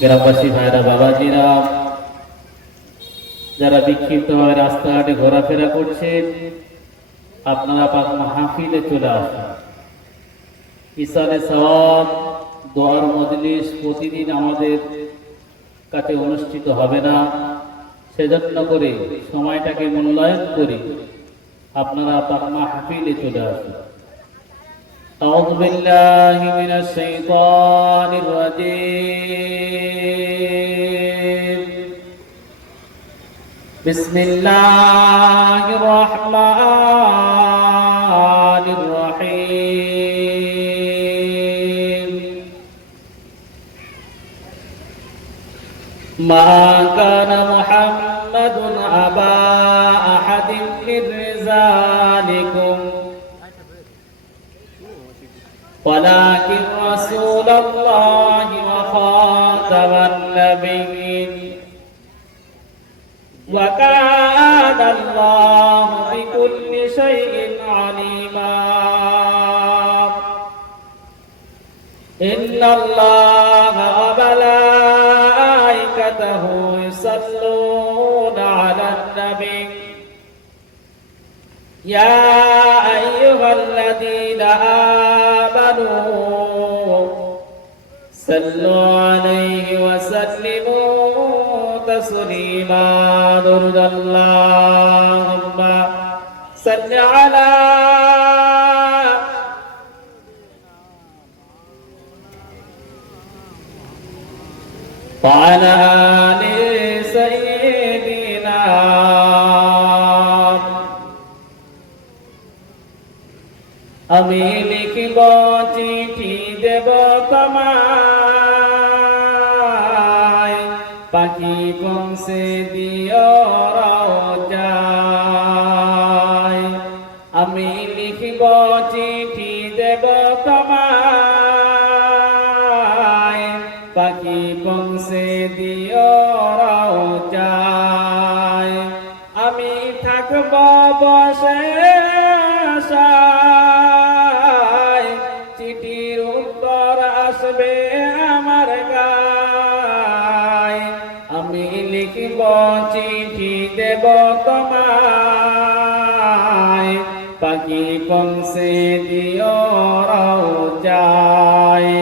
গ্রামবাসী ভাইরা বাবাজিরা যারা বিক্ষিপ্তভাবে রাস্তাঘাটে ঘোরাফেরা করছেন, আপনারা পাক মাহফিলে চলে আসুন। ইসালে সওয়াব দোয়ার মজলিস প্রতিদিন আমাদের কাছে অনুষ্ঠিত হবে না, সেজন্য করে সময়টাকে মূল্যায়ন করে আপনারা পাক মাহফিলে চলে আসুন। أعوذ بالله من الشيطان الرجيم. بسم الله الرحمن الرحيم. ما كان محمد أبا أحد من رجالكم ولكن رسول الله وخاتم النبيين وكان الله بكل شيء عليما. إن الله وملائكته يصلون على النبي يا أيها الذين آمنوا صلوا عليه وسلموا تسليما. درود اللهم صل على وعلى آل سيدنا. আমি লিখিব চিঠি দেব তোমায়, পাখি পৌঁছে দিও রওজায়। আমি লিখিব চিঠি দেব তোমায়, পাখি পৌঁছে দিও রওজায়। আমি থাকব বসে চিঠির উত্তর আসবে আমার গায়। আমি লিখিব চিঠি দেব তোমায়, পাখি পৌঁছে দিও রওজায়।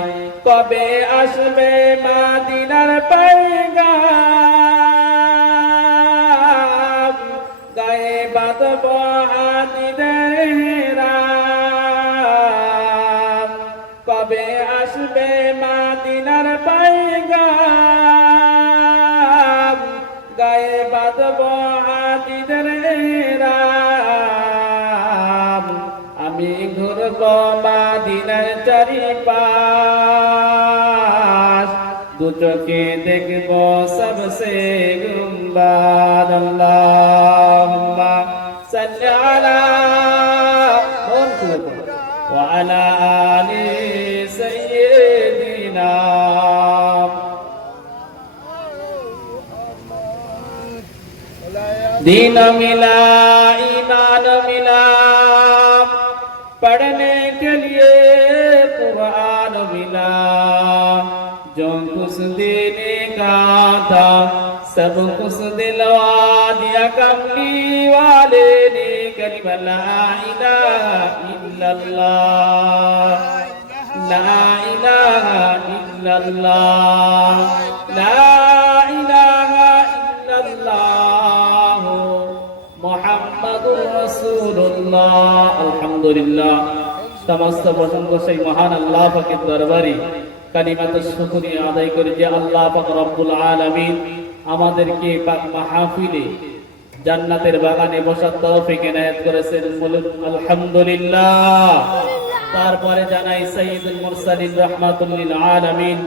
কবে আসবে মদিনার পয়গাম, গায়ে বাঁধব হাদিদের। কবে আসবে মদিনার পয়গাম, গায়ে বাঁধব হাদিদের রাম। আমি ঘুরব মদিনার চারিপাশ, দু চোখে দেখব সবসে গুম্বাদ। আল্লাহুম্মা সাল্লি আলা ওয়া আলা আলি سيدنا. दीन मिला ईमान मिला, पढ़ने के लिए कुरान मिला। जो कुछ देने का था सब कुछ दिलवा दिया कमली वाले ने। कलिमा ला इलाहा इल्लल्लाह, ला इलाहा इल्लल्लाह, ला इलाहा इल्लल्लाह मुहम्मदुर রাসূলুল্লাহ। আলহামদুলিল্লাহ, সমস্ত প্রশংসা সেই মহান আল্লাহ পাকের দরবারে কালিমাত শুকরিয়া আদায় করি যে আল্লাহ পাক রব্বুল আলামিন আমাদেরকে পাক মাহফিলে জান্নাতের বাগানে বসার তৌফিক এনায়েত করেছেন। বলুন আলহামদুলিল্লাহ। তারপরে জানাই সাইয়্যিদুল মুরসালিন রাহমাতুল লিল আলামিন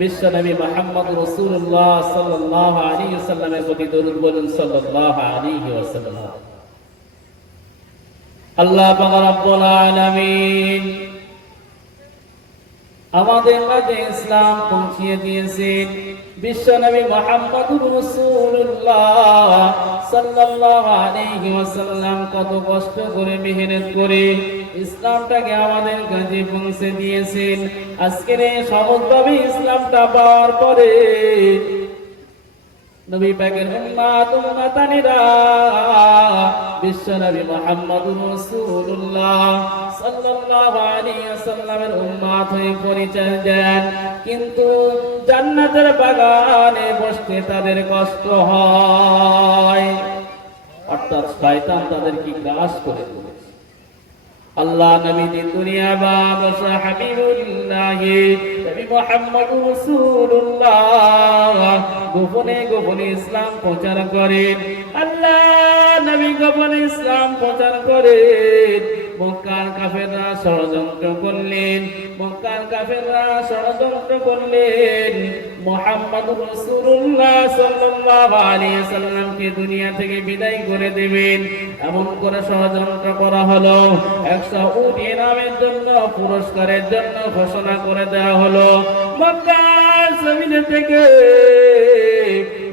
বিশ্বনবী মুহাম্মদ রাসূলুল্লাহ সাল্লাল্লাহু আলাইহি ওয়াসাল্লামের প্রতি দরুদ বলুন সাল্লাল্লাহু আলাইহি ওয়াসাল্লাম। আল্লাহ পাক রব্বুল আলামিন আমাদের মাঝে ইসলাম পৌঁছিয়ে দিয়েছেন। বিশ্বনবী মুহাম্মদুর রাসূলুল্লাহ সাল্লাল্লাহু আলাইহি ওয়াসাল্লাম কত কষ্ট করে মেহনত করে ইসলামটাকে আমাদের কাছে পৌঁছে দিয়েছেন। আজকের এই সহজভাবে ইসলামটা পাওয়ার পরে নবী পাকের উম্মাতানিরা বিশ্ব নবী মুহাম্মদুর রাসূলুল্লাহ সাল্লাল্লাহু আলাইহি ওয়াসাল্লামের উম্মত হয়ে পরিচয় দেন, কিন্তু জান্নাতের বাগানে বসতে তাদের কষ্ট হয়, অর্থাৎ শয়তান তাদেরকে গ্রাস করে ফেলে। আল্লাহ নবী দিন দুনিয়া বাদশা হাবিবুল্লাহ নবী মুহাম্মদুর রাসূলুল্লাহ গোপনে গোপনে ইসলাম প্রচার করেন। আল্লাহ নবী গোপনে ইসলাম প্রচার করেন। মক্কার কাফেররা ষড়যন্ত্র করলেন, মক্কার কাফেররা ষড়যন্ত্র করলেন মুহাম্মদুর রাসূলুল্লাহ সাল্লাল্লাহু আলাইহি ওয়াসাল্লামকে দুনিয়া থেকে বিদায় করে দেবেন, এমন করে ষড়যন্ত্র করা হলো। 100 উট ইনামের জন্য, পুরস্কারের জন্য ঘোষণা করে দেওয়া হলো। মক্কার জমিনে থেকে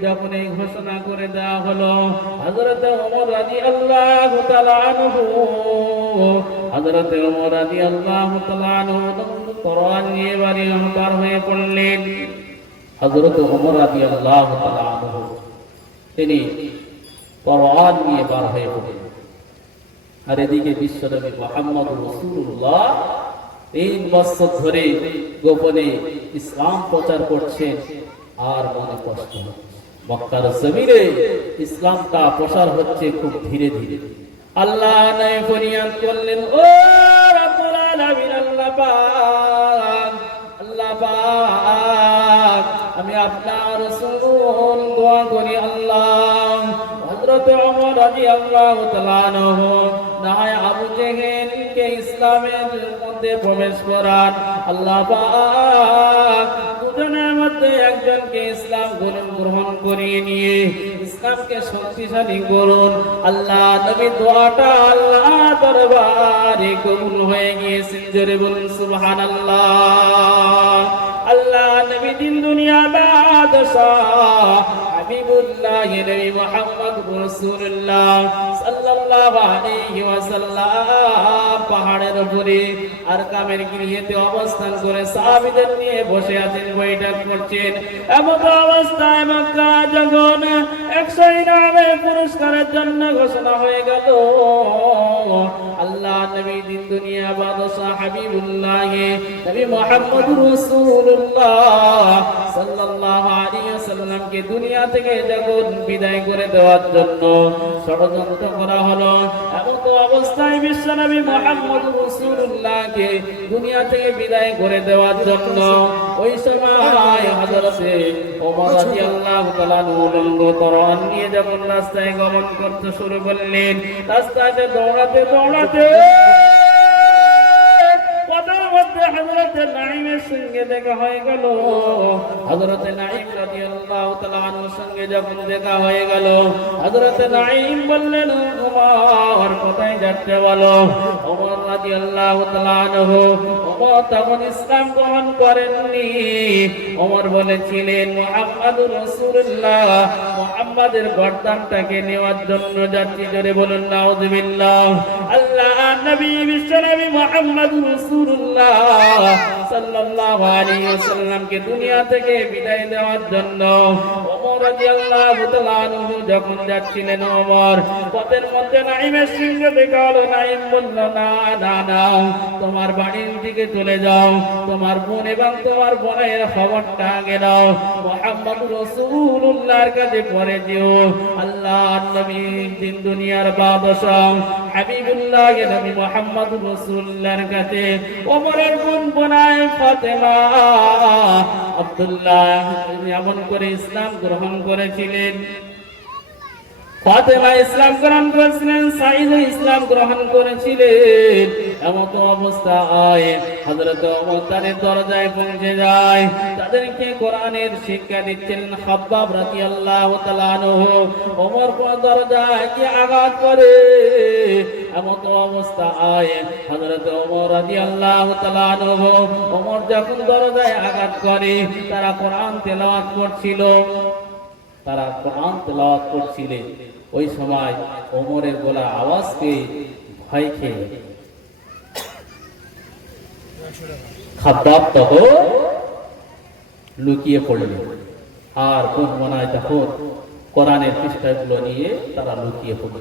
যখন এই ঘোষণা করে দেওয়া হলো, হযরত ওমর রাদিয়াল্লাহু তাআলা আনহু হযরত ওমর রাদিয়াল্লাহু তাআলা আনহু কোরআন নিয়ে বাড়ি বার হয়ে পড়লেন। হযরত ওমর রাদিয়াল্লাহু তাআলা আনহু তিনি কোরআন নিয়ে বার হয়ে পড়লেন। আর এদিকে বিশ্বনবী মুহাম্মদুর রাসূলুল্লাহ 3 বছর ধরে গোপনে ইসলাম প্রচার করছেন, আর মনে কষ্ট হচ্ছে। মক্কার জমিনে ইসলামটা প্রসার হচ্ছে খুব ধীরে ধীরে। আল্লাহ নয় ফরিয়াদ করলেন, ও রব্বুল আলামিন, আল্লাহ পাক, আল্লাহ পাক, আমি আপনার রাসূল দোয়া করি, আল্লাহ হযরত ওমর রাদিয়াল্লাহু তাআলা আনহু না হয় আবু জেহেলকে ইসলামের মধ্যে প্রবেশ করান। আল্লাহ পাক দুজনের মধ্যে একজনকে ইসলাম গ্রহণ করিয়ে নিয়ে ইসলামকে শক্তিশালী করুন। আল্লাহ নবী দোয়াটা আল্লাহ দরবারে কবুল হয়ে গিয়েছে। জোরে বলুন সুবহানাল্লাহ। আল্লাহ নবী দিন দুনিয়া বাদশাহ হাবিবুল্লাহ নবী মুহাম্মদুর রাসূলুল্লাহ সাল্লাল্লাহু আলাইহি ওয়াসাল্লাম পাহাড়ের উপরে আরকামের গৃহেতে অবস্থান করে সাহাবীদের নিয়ে বসে আছেন, বৈঠক করছেন। এমন অবস্থায় মক্কা যখন 100 ইনামের পুরস্কারের জন্য ঘোষণা হয়ে গেল, আল্লাহ নবী দিন দুনিয়া বাদশাহ হাবিবুল্লাহ নবী মুহাম্মদুর রাসূলুল্লাহ সাল্লাল্লাহু আলাইহি ওয়াসাল্লামকে দুনিয়া থেকে যখন বিদায় করে দেওয়ার জন্য ষড়যন্ত্র করা হলো, এমন অবস্থায় বিশ্বনবী মুহাম্মদুর রাসূলুল্লাহকে দুনিয়া থেকে বিদায় করে দেওয়ার জন্য ওই সময় হযরতে ওমর রাদিয়াল্লাহু তাআলা আনহু কোরআন নিয়ে যখন রাস্তায় গমন করতে শুরু করলেন, রাস্তাতে দৌড়াতে দৌড়াতে হযরতে নাঈমের সঙ্গে দেখা হয়ে গেল। হযরতে নাঈম রাদিয়াল্লাহু তাআলা আনহুর সঙ্গে যখন দেখা হয়ে গেল, হযরতে নাঈম বললেন, ওমর কোথায় যাচ্ছে বলো? ওমর রাদিয়াল্লাহু তাআলা আনহু ওমর তখন ইসলাম গ্রহণ করেননি। ওমর বলেছিলেন, মুহাম্মদুর রাসূলুল্লাহ, মুহাম্মাদের গর্দানটাকে নেওয়ার জন্য যাচ্ছি। জোরে বলুন নাউযুবিল্লাহ। আল্লাহ নবী বিশ্বনবী মুহাম্মদুর রাসূলুল্লাহ সাল্লাল্লাহু আলাইহি ওয়াসাল্লামকে দুনিয়া থেকে বিদায় দেওয়ার জন্য ওমর রাদিয়াল্লাহু তাআলা আনহু যখন যাচ্ছিলেন, ওমর পথের মধ্যে নাঈমের সঙ্গে দেখা হলো। নাঈম বলল, না না না, তোমার বাড়ির দিকে চলে যাও, তোমার বোন এবং তোমার বোনের খবরটা আগে নাও, মুহাম্মদুর রাসূলুল্লাহর কাছে পরে যেও। আল্লাহর নবী দিন দুনিয়ার বাদশাহ হাবিবুল্লাহ নবী মুহাম্মদুর রাসূলুল্লাহর কাছে ওমরের বোন বোনায় ফাতেমা আব্দুল্লাহ এমন করে ইসলাম গ্রহণ করেছিলেন। ফাতেমা ইসলাম গ্রহণ করেছিলেন, সাঈদ ইসলাম গ্রহণ করেছিলেন। এমন অবস্থায় হযরত ওমর তাদের দরজায় পৌঁছে যায়, তাদেরকে কোরআনের শিক্ষা দিচ্ছেন। খাব্বাব রাদিয়াল্লাহু তাআলা আনহু ওমর দরজায় কি আঘাত করে। এমন অবস্থায় হযরত ওমর রাদিয়াল্লাহু তাআলা আনহু ওমর যখন দরজায় আঘাত করে, তারা কোরআন তেলাওয়াত করছিল, তারা কোরআন তেলাওয়াত করছিলেন। ওই সময় ওমরের গলা আওয়াজ পেয়ে ভয় খেয়ে খাব্বাব তখন লুকিয়ে পড়ল, আর কোন মনায় তখন কোরআনের পৃষ্ঠাগুলো নিয়ে তারা লুকিয়ে পড়ল।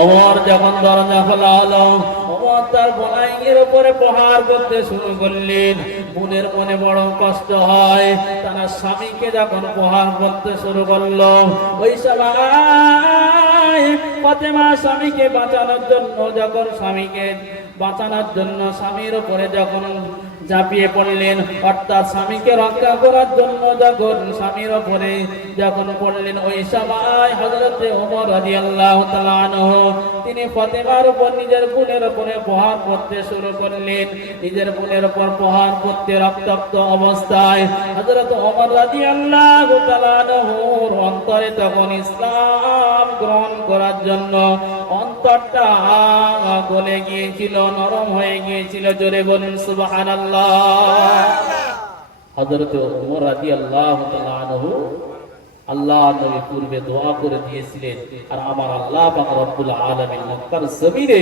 ওমর যখন দরজা খোলা হলো, ওমর তার বোনাইয়ের উপরে প্রহার করতে শুরু করলেন। বোনের মনে বড় কষ্ট হয়, তারা স্বামীকে যখন প্রহার করতে শুরু করলো, ওই সময় ফাতেমা স্বামীকে বাঁচানোর জন্য স্বামীর উপরে যখন ঝাঁপিয়ে পড়লেন, অর্থাৎ স্বামীকে রক্ষা করার জন্য যখন স্বামীর উপরে যখন পড়লেন, ওই সময় হযরতে ওমর রাদিয়াল্লাহু তাআলা আনহু তিনি ফাতেমার উপর নিজের বোনের উপরে প্রহার করতে শুরু করলেন। নিজের বোনের উপর প্রহার করতে রক্তাক্ত অবস্থায় হযরত ওমর রাদিয়াল্লাহু তাআলা আনহুর অন্তরে তখন ইসলাম গ্রহণ করার জন্য অন্তরটা গলে গিয়েছিল, নরম হয়ে গিয়েছিল। জোরে বলুন সুবহানাল্লাহ। হযরত ওমর রাদিয়াল্লাহু তাআলা আনহু আল্লাহ নবী পূর্বে দোয়া করে দিয়েছিলেন, আর আমার আল্লাহ পাক রব্বুল আলামিন মক্কার জমিনে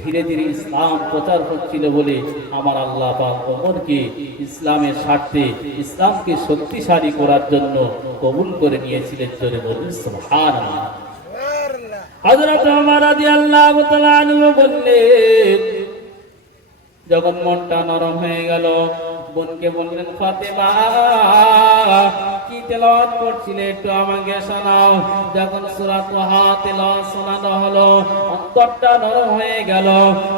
ধীরে ধীরে ইসলাম প্রচার হচ্ছিল বলে আমার আল্লাহ পাক ওমরকে ইসলামের স্বার্থে ইসলামকে শক্তিশালী করার জন্য কবুল করে নিয়েছিলেন। জোরে বলুন সুবহানাল্লাহ। হযরত ওমর রাদিয়াল্লাহু তাআলা আনহু বললেন, যখন মনটা নরম হয়ে গেল, বোনকে বললেন, ফাতেমা কি তেলাওয়াত করছিলে একটু আমাকে শোনাও। যখন সূরা তাহা তেলাওয়াত শোনানো হলো, অন্তরটা নরম হয়ে গেল।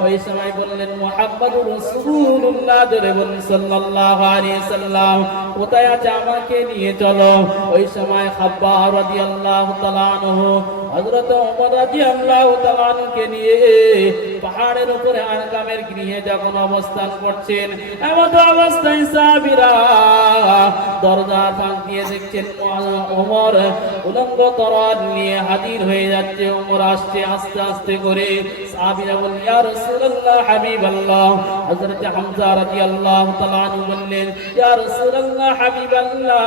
ওই সময় বললেন, মুহাম্মাদুর রাসূলুল্লাহ সাল্লাল্লাহু আলাইহি সাল্লাম কোথায় আছে, আমাকে নিয়ে চলো। ওই সময় খাব্বাব রাদিয়াল্লাহু তাআলা আনহু হযরত ওমর রাদিয়াল্লাহু তাআলা আনহুকে নিয়ে পাহাড়ের উপরে আরকামের গৃহে যখন অবস্থান করছেন, এমন অবস্থায় সাহাবীরা দরজার ফাঁক দিয়ে দেখছেন ওমর উলঙ্গ তরোয়ার নিয়ে হাজির হয়ে যাচ্ছে। ওমর আসছে আস্তে আস্তে করে। সাহাবীরা বললেন, ইয়া রাসূলুল্লাহ হাবিবাল্লাহ। হযরত হামজা রাদিয়াল্লাহু তাআলা আনহু বললেন, ইয়া রাসূলুল্লাহ হাবিবাল্লাহ,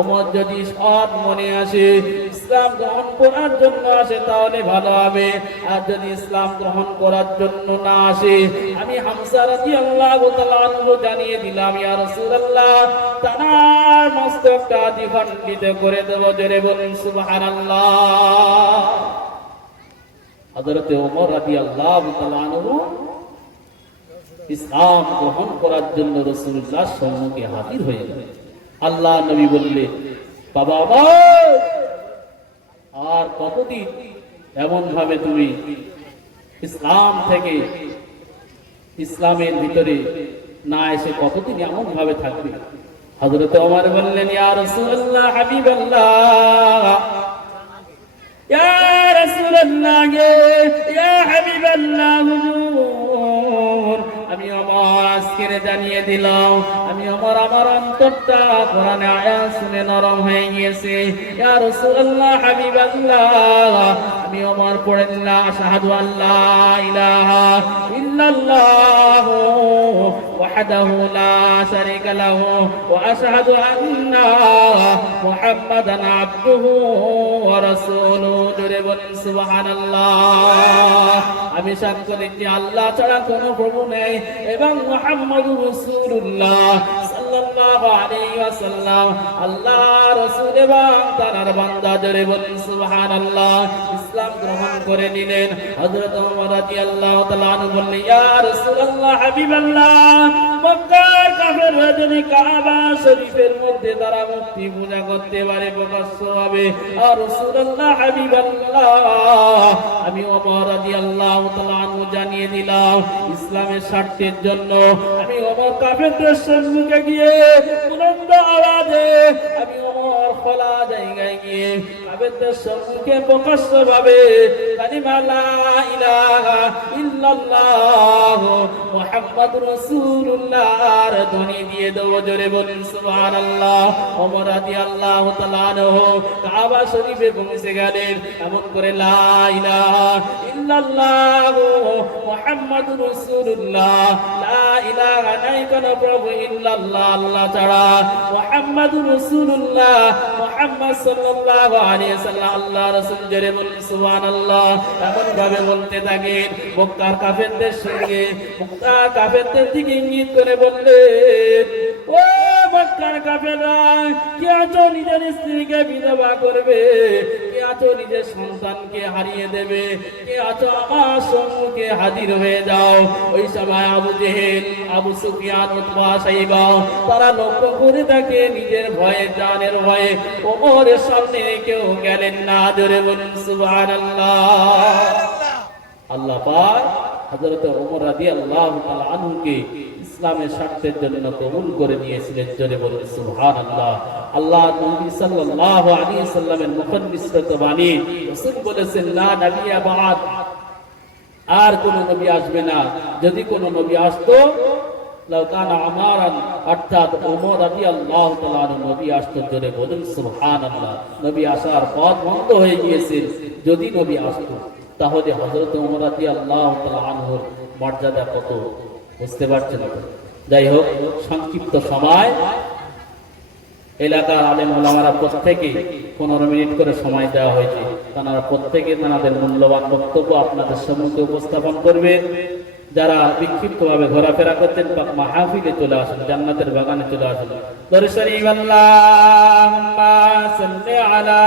ওমর যদি সৎ মনে আসে ইসলাম গ্রহণ করার জন্য আসে তাহলে ভালো হবে, আর যদি ইসলাম গ্রহণ করার জন্য না আসে আমি হামজা রাদিয়াল্লাহু তাআলা আনহু জানিয়ে দিলাম, ইয়া রাসূলুল্লাহ, তার মস্তকটা দ্বিখণ্ডিত করে দেব। জোরে বলুন সুবহানাল্লাহ। হযরত ওমর রাদিয়াল্লাহু তাআলা আনহু ইসলাম গ্রহণ করার জন্য রাসূলুল্লাহর সম্মুখে হাজির হয়ে গেলেন। আল্লাহ নবী বললেন, বাবা আমার, আর কতদিন এমন ভাবে তুমি ইসলাম থেকে ইসলামের ভিতরে না এসে কতদিন এমন ভাবে থাকবে? হযরত ওমর বললেন, ইয়া রাসূলুল্লাহ হাবিবাল্লাহ, ইয়া রাসূলুল্লাহ, ইয়া হাবিবাল্লাহ, হুজুর, আমি ওমর আজকে জানিয়ে দিলাম, আমি ওমর আমার অন্তরটা কোরআনে আয়াত শুনে নরম হয়ে গিয়েছে। ইয়া রাসূলুল্লাহ হাবিবাল্লাহ, আমি ওমর পড়ে দিলাম, আশহাদু আল্লা ইলাহা ইল্লাল্লাহ ওয়াহদাহু লা শারীকা লাহু ওয়া আশহাদু আন্না মুহাম্মাদান আবদুহু ওয়া রাসূলুহু। জোরে বলুন সুবহানাল্লাহ। আমি সাক্ষ্য দিচ্ছি আল্লাহ ছাড়া কোনো প্রভু নেই এবং মুহাম্মাদুর রাসূলুল্লাহ সাল্লাল্লাহু আলাইহি ওয়াসাল্লাম আল্লাহর রাসূল এবং তার বান্দা। জোরে বলুন সুবহানাল্লাহ। ইসলাম গ্রহণ করে নিলেন। হযরত ওমর রাদিয়াল্লাহু তাআলা আনহু বললেন, ইয়া রাসূলুল্লাহ হাবিবাল্লাহ, মক্কার কাফেররা যদি কাবা শরীফের মধ্যে তারা মূর্তি পূজা করতে পারে প্রকাশ্যভাবে, আর রাসূলুল্লাহ হাবিবাল্লাহ, আমি ওমর রাদিয়াল্লাহু তাআলা আনহু জানিয়ে দিলাম, ইসলামের স্বার্থের জন্য আমি ওমর কাফেরদের সম্মুখে গিয়ে বুলন্দ আওয়াজে আমি ওমর খোলা জায়গায় গিয়ে কাফেরদের সম্মুখে প্রকাশ্যভাবে কালিমা লা ইলাহা ইল্লাল্লাহ মুহাম্মাদুর রাসূলুল্লাহর ধ্বনি দিয়ে দেব। জোরে বলুন সুবহানাল্লাহ। ওমর রাদিয়াল্লাহু তাআলা আনহু কাবা শরীফে পৌঁছে গেলেন। এমন করে লা ইলাহা ইল্লাল্লাহ মুহাম্মাদুর রাসূলুল্লাহ, লা ইলাহা নাই কোনো প্রভু ইল্লাল্লাহ আল্লাহ ছাড়া, মুহাম্মাদুর রাসূলুল্লাহ মুহাম্মদ সাল্লাল্লাহু আলাইহি ওয়াসাল্লাম আল্লাহর রাসূল। জোরে বলুন সুবহানাল্লাহ। এমন ভাবে বলতে থাকেন। মক্কার কাফেরদের সঙ্গে মক্কার কাফেরদের দিকে ইঙ্গিত করে বললেন, ও মক্কার কাফেররা, কে আছো নিজের স্ত্রীকে বিধবা করবে, কে আছো নিজের সন্তানকে হারিয়ে দেবে, কে আছো আমার সম্মুখে হাজির হয়ে যাও। ওই সময় আবু জেহেল, আবু সুফিয়ান, উতবা, সাইবা তারা লক্ষ্য করে দেখে নিজের ভয়ে, জানের ভয়ে ওমরের সামনে কেউ গেলেন না। জোরে বলুন সুবহানাল্লাহ। আল্লাহ পাক হযরত ওমর রাদিয়াল্লাহু তাআলা আনহুকে ইসলামের স্বার্থের জন্য কবুল করে নিয়েছিলেন। জোরে বলুন সুবহানাল্লাহ। আল্লাহ নবী সাল্লাল্লাহু আলাইহি সাল্লামের মুখনিসরত বাণী রাসূল বলেছেন, লা নবিয়্যা বা'দ, আর কোন নবী আসবে না। যদি কোন নবী আসতো, লাউ কানা আমারান, অর্থাৎ ওমর রাদিয়াল্লাহু তাআলা নবী আসতো। জোরে বলুন সুবহানাল্লাহ। নবী আসার পথ বন্ধ হয়ে গিয়েছে। যদি নবী আসতো তাহলে হযরত ওমর রাদিয়াল্লাহু তাআলা আনহুর মর্যাদা কত, বুঝতে পারছেন তো? যাই হোক, সংক্ষিপ্ত সময়, এলাকার আলেম ওলামারা প্রত্যেকে 15 মিনিট করে সময় দেওয়া হয়েছে। তারা প্রত্যেকে তাদের মূল্যবান বক্তব্য আপনাদের সম্মুখে উপস্থাপন করবেন। যারা বিক্ষিপ্তভাবে ঘোরাফেরা করছেন, পাক মাহফিলে চলে আসুন, জান্নাতের বাগানে চলে আসুন। দরুদ শরীফ আল্লাহুম্মা সাল্লি আলা